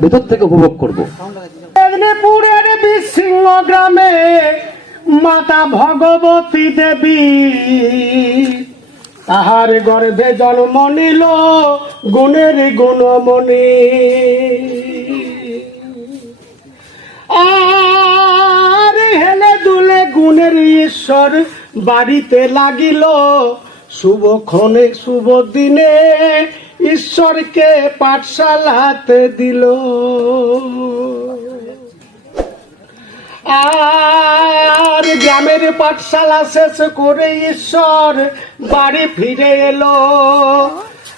ভেতর থেকে উপভোগ করব। মেদিনীপুরের বিসিংহ গ্রামে মাতা ভগবতী দেবী তাহার গর্ভে জন্ম নিল গুণের গুণমণি। আর হেলে দুলে গুণের ঈশ্বর বাড়িতে লাগিল শুভক্ষণে শুভ দিনে ঈশ্বরকে পাঠশালাতে দিল। আর গ্রামের পাঠশালা শেষ করে ঈশ্বর বাড়ি ফিরে এলো।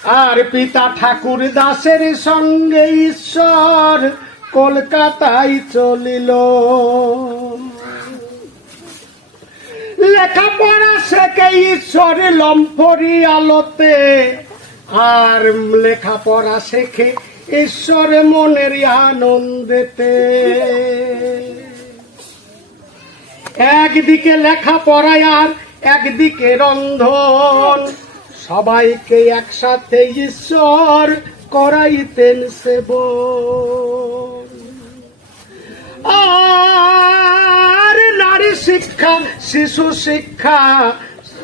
আর পিতা ঠাকুর দাসের সঙ্গে ঈশ্বর কলকাতায় চলিল। লেখাপড়া শেখে ঈশ্বর লম্ফরি আলোতে। আর লেখাপড়া শেখে ঈশ্বরে মনের আনন্দেতে। একদিকে লেখাপড়ায় আর একদিকে রন্ধন। সবাইকে একসাথে ঈশ্বর করাইতেন সেবন। আর নারী শিক্ষা, শিশু শিক্ষা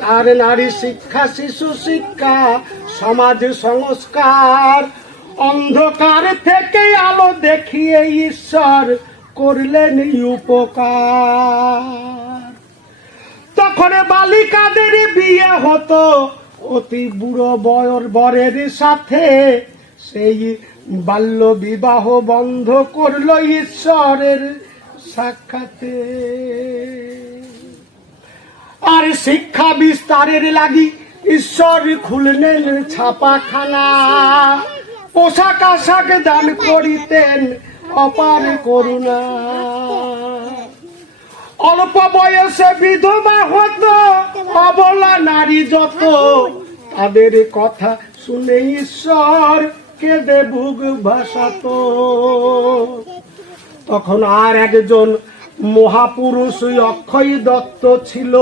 আর নারী শিক্ষা, শিশু শিক্ষা, সমাজ সংস্কার। অন্ধকার থেকে আলো দেখিয়ে ঈশ্বর করলেন উপকার। তখন বালিকাদের বিয়ে হতো অতি বুড়ো বয়র বরের সাথে। সেই বাল্য বিবাহ বন্ধ করল ঈশ্বরের সাক্ষাতে। আর শিক্ষা বিস্তারের লাগি ঈশ্বর খুললেন ছাপাখানা। পোশাক আশাক দান করিতেন অপার করুণা। অল্প বয়সে বিধবা হতো অবলা নারী যত। তাদের কথা শুনে ঈশ্বর কেঁদে বুক ভাসাত। তখন আর একজন মহাপুরুষ অক্ষয় দত্ত ছিল।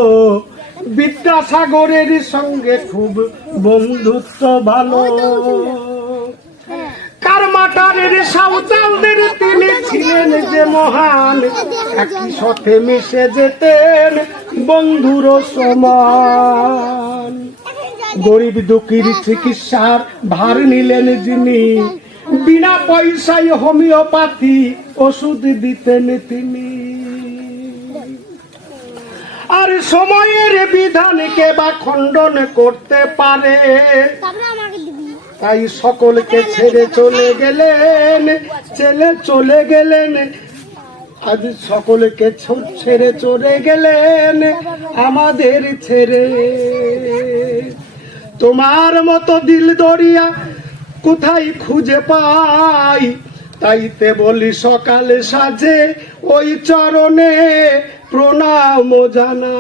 বিদ্যাসাগরের সঙ্গে খুব বন্ধুত্ব ভালো। কারমাটারের সাঁওতালদের তিনি ছিলেন যে মহান। একই সাথে মিশে যেতেন বন্ধুর সমান। গরিব দুঃখীর চিকিৎসার ভার নিলেন যিনি। বিনা পয়সায় হোমিওপ্যাথি ওষুধ দিতেন তিনি। আর সময়ের বিধানকে বা খণ্ডন করতে পারে। তাই সকলকে ছেড়ে চলে গেলেন ছেলে চলে গেলেন। আজ সকলকে ছেড়ে চলে গেলেন আমাদের ছেড়ে। তোমার মতো দিল দরিয়া কোথায় খুঁজে পাই? তাইতে বলি সকালে সাজে ওই চরণে প্রণাম জানা